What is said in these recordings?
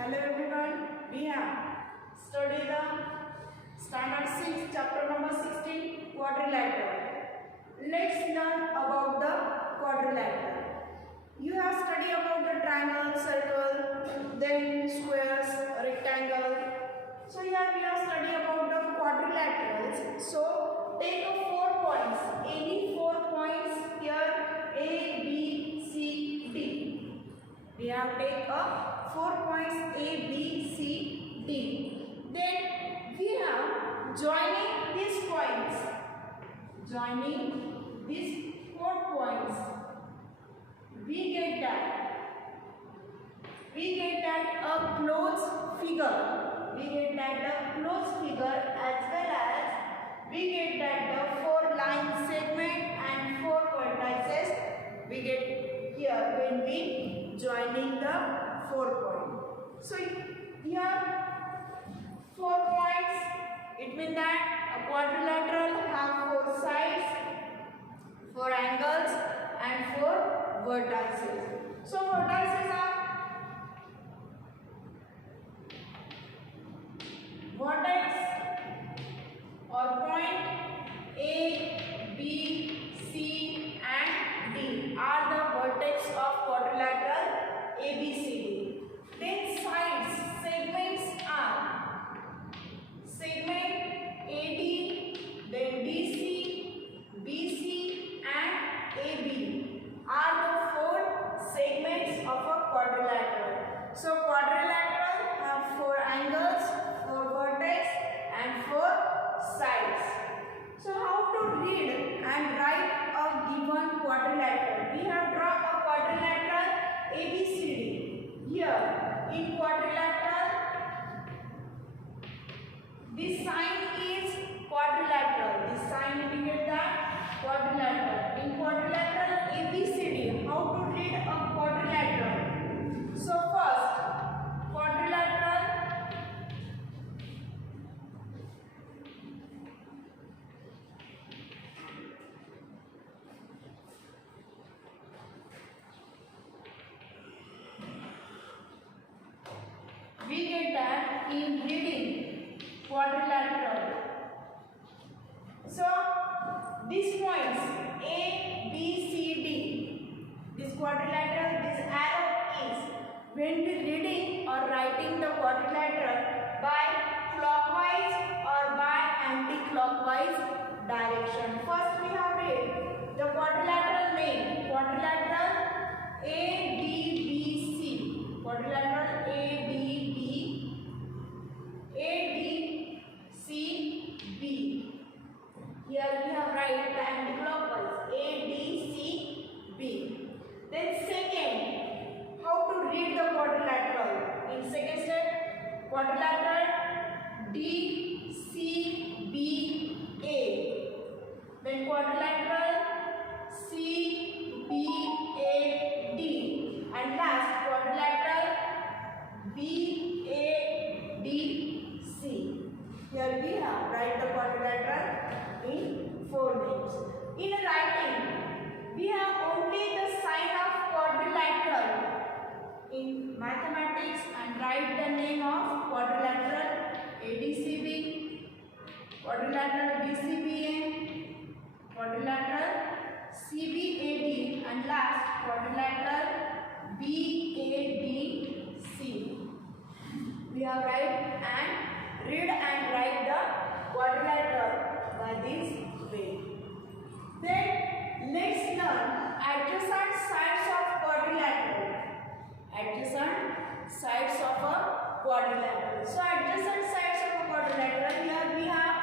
Hello everyone, we have studied the standard 6 chapter number 16 quadrilateral. Let's learn about the quadrilateral. You have studied about the triangle, circle, then squares, rectangle. So here we have studied about the quadrilaterals. So take a 4 points, any 4 points here, A, B, C, D. We have take a 4 points A, B, C, D. Then we have joining these points. Joining these 4 points, we get that a closed figure. We get that the closed figure as well as we get that the 4 line segment and 4 vertices we get here when we joining the 4 point. So here 4 points, it means that a quadrilateral have 4 sides, 4 angles and 4 vertices. So vertices are vertex or point A, B, C and D are the vertex of quadrilateral ABCD. Then sides, segments are segment AD, then DC, BC and AB are the 4 segments of a quadrilateral. So quadrilateral have 4 angles, 4 vertex and 4 sides. So how to read and write a given quadrilateral? We have drawn a quadrilateral ABCD. Here in quadrilateral, this sign is quadrilateral. This sign indicates that quadrilateral. In quadrilateral ABCD, how to read a quadrilateral? So first, quadrilateral we get that in reading quadrilateral. So these points A, B, C, D, this quadrilateral, this arrow is when we reading or writing the quadrilateral by clockwise or by anti-clockwise direction. First we have read the quadrilateral name, quadrilateral ADBC, quadrilateral ADCB. Here we have write the anti-clockwise ADCB. Then second, how to read the quadrilateral? In second step, quadrilateral DCBA. Then quadrilateral CBAD. And last quadrilateral BADC. Here we have write the quadrilateral in 4 names. In writing, we have only the sign of quadrilateral in mathematics and write the name of quadrilateral ADCB, quadrilateral DCBA, quadrilateral CBAD and last quadrilateral BADC. We have write and read and write the quadrilateral by this way. Then let's learn adjacent sides of quadrilateral. Adjacent sides of a quadrilateral. So adjacent sides of a quadrilateral, here we have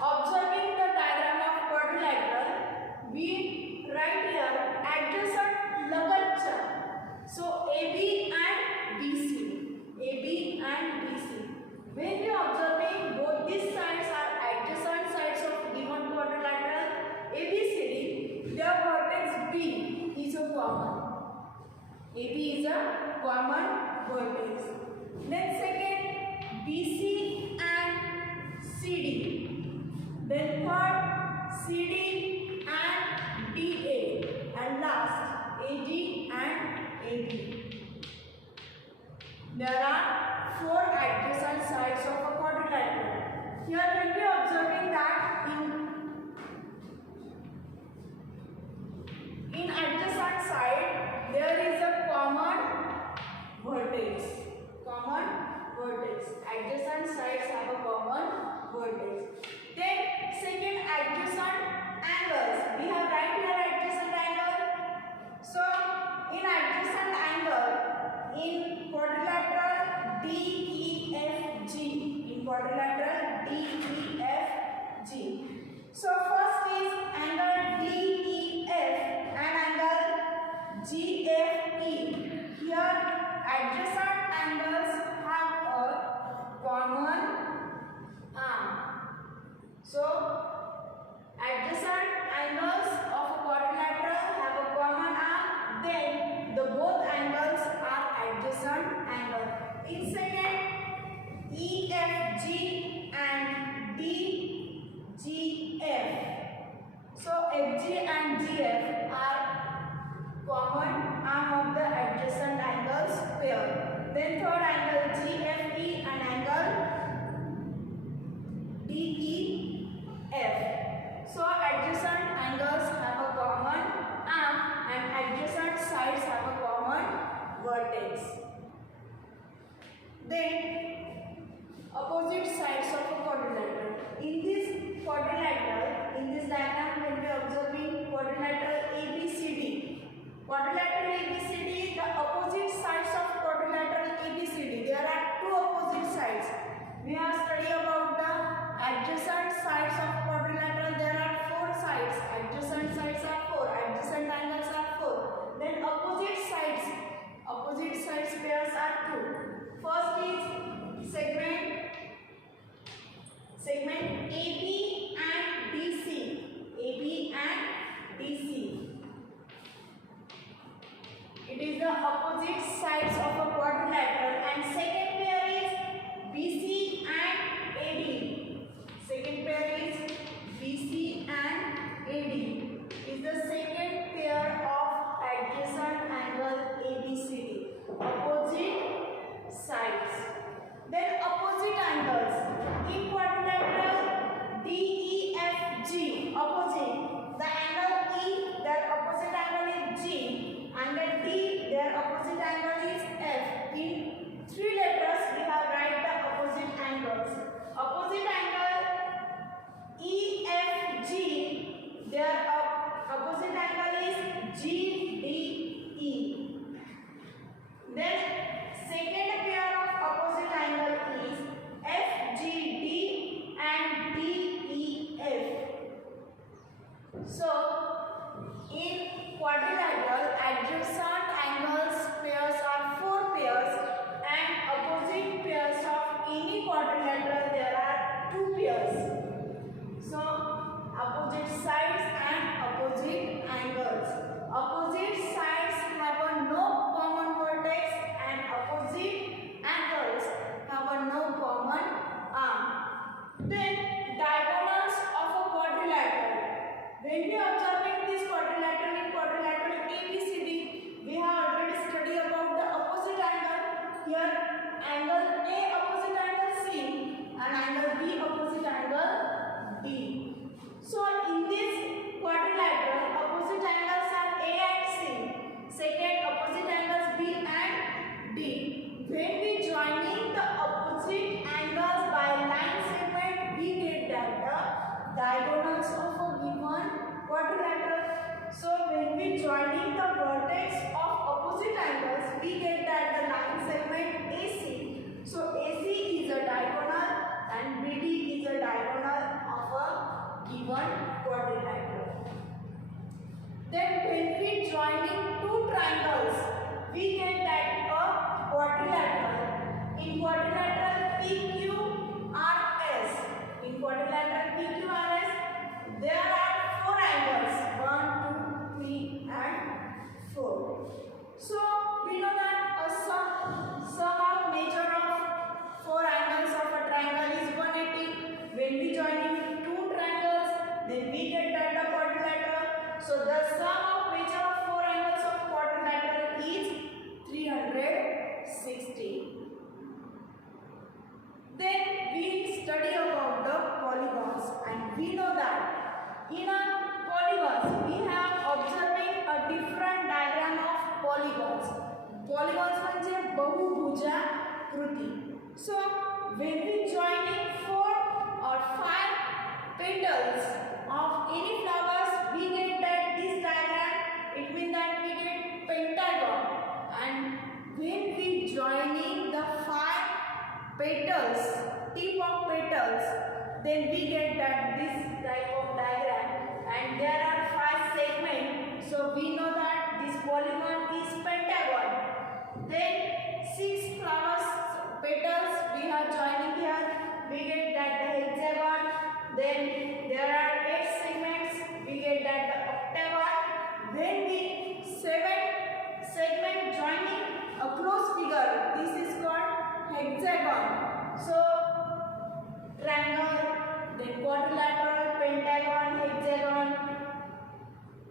observing the diagram of quadrilateral. We write here adjacent lagacha. So AB and BC. AB and BC. When we are observing both these sides are adjacent sides of given quadrilateral ABCD, their vertex B is a common. AB is a common vertex. Then second, BC and CD. Then third, CD and DA. And last, AG and AB. There are four adjacent sides of a quadrilateral. Here we will be observing that in adjacent side there is a common vertex. Common vertex. Adjacent sides have a common vertex. Then second, adjacent angles. We have right here adjacent angle. So in adjacent angle in quadrilateral DEFG. In quadrilateral DEFG. So first is angle DEF and angle GFE. Here adjacent angles have a common arm. So adjacent angles of a quadrilateral have a common arm. Then the both angles are adjacent angle. In second, EFG and DGF. So FG and GF are common arm of the adjacent angles pair. Then third angle GFE and angle DEF. So adjacent angles have a common arm and adjacent sides have a common vertex. Then opposite sides of a quadrilateral. In this quadrilateral, in this diagram we will be observing quadrilateral ABCD. Quadrilateral ABCD, the opposite sides of quadrilateral ABCD. There are two opposite sides. We have studied about the adjacent sides of quadrilateral. There are four sides. Adjacent sides are four. Adjacent angles are four. Then opposite sides pairs are two. First is segment AB and DC. AB and DC. It is the opposite sides of a quadrilateral. And second pair is BC and AD. Second pair is BC and AD. Is the second pair of adjacent angle ABCD. Opposite sides. Then opposite angles. In quadrilateral DEFG, opposite. The angle E, their opposite angle is G. Angle D, their opposite angle is F. In three letters, we have write the opposite angles. Opposite angle EFG, their opposite angle is GDE. Then second pair of opposite angle is FGD and DEF. So in quadrilateral, adjacent angles pairs are four pairs and opposite pairs of any quadrilateral there are two pairs. So opposite sides and opposite angles. Opposite sides have a no common vertex and opposite angles have a no common arm. Then diagonals of a quadrilateral. When we are observing this quadrilateral in quadrilateral ABCD, we have already studied about the opposite angle. Here angle A opposite angle C and angle B opposite angle D. So in this quadrilateral, opposite angles are A and C. Second, opposite angles B and D. When we joining the opposite angles by line segment, we get that the diagonals of a given quadrilateral. So when we joining the vertex of opposite angles, we get that the line segment AC. So AC is a diagonal and BD is a diagonal of a given quadrilateral. Then when we joining two triangles, we get that a quadrilateral. In quadrilateral PQRS, there are four angles, 1, 2, 3 and 4. So we know that a sum of measure of four angles of a triangle is 180. When we joining two triangles, then we get that the quadrilateral. So the sum of measure of four angles of quadrilateral is 300 bahubhujakriti. So when we joining 4 or 5 petals of any flowers, we get that this diagram. It means that we get pentagon. And when we joining the 5 petals, tip of petals, then we get that this type of diagram. And there are 5 segments. So we know that this polygon is pentagon. Then 6 flowers petals we are joining here. We get that the hexagon. Then there are 8 segments. We get that the octagon. Then we 7 segment joining a close figure. This is called hexagon. So triangle, then quadrilateral, pentagon, hexagon,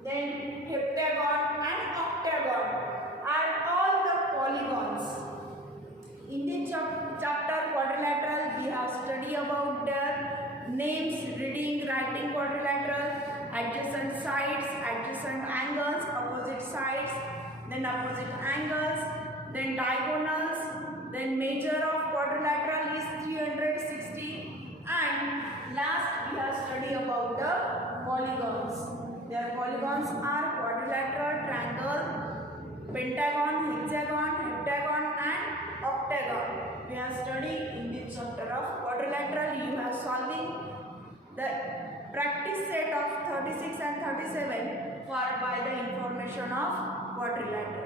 then heptagon and octagon are all the polygons. In this chapter quadrilateral, we have studied about their names, reading, writing quadrilateral, adjacent sides, adjacent angles, opposite sides, then opposite angles, then diagonals, then measure of quadrilateral is 360, and last we have studied about the polygons. Their polygons are quadrilateral, triangle, pentagon, hexagon, heptagon and octagon. We have studied in this chapter of quadrilateral. You have solving the practice set of 36 and 37 for by the information of quadrilateral.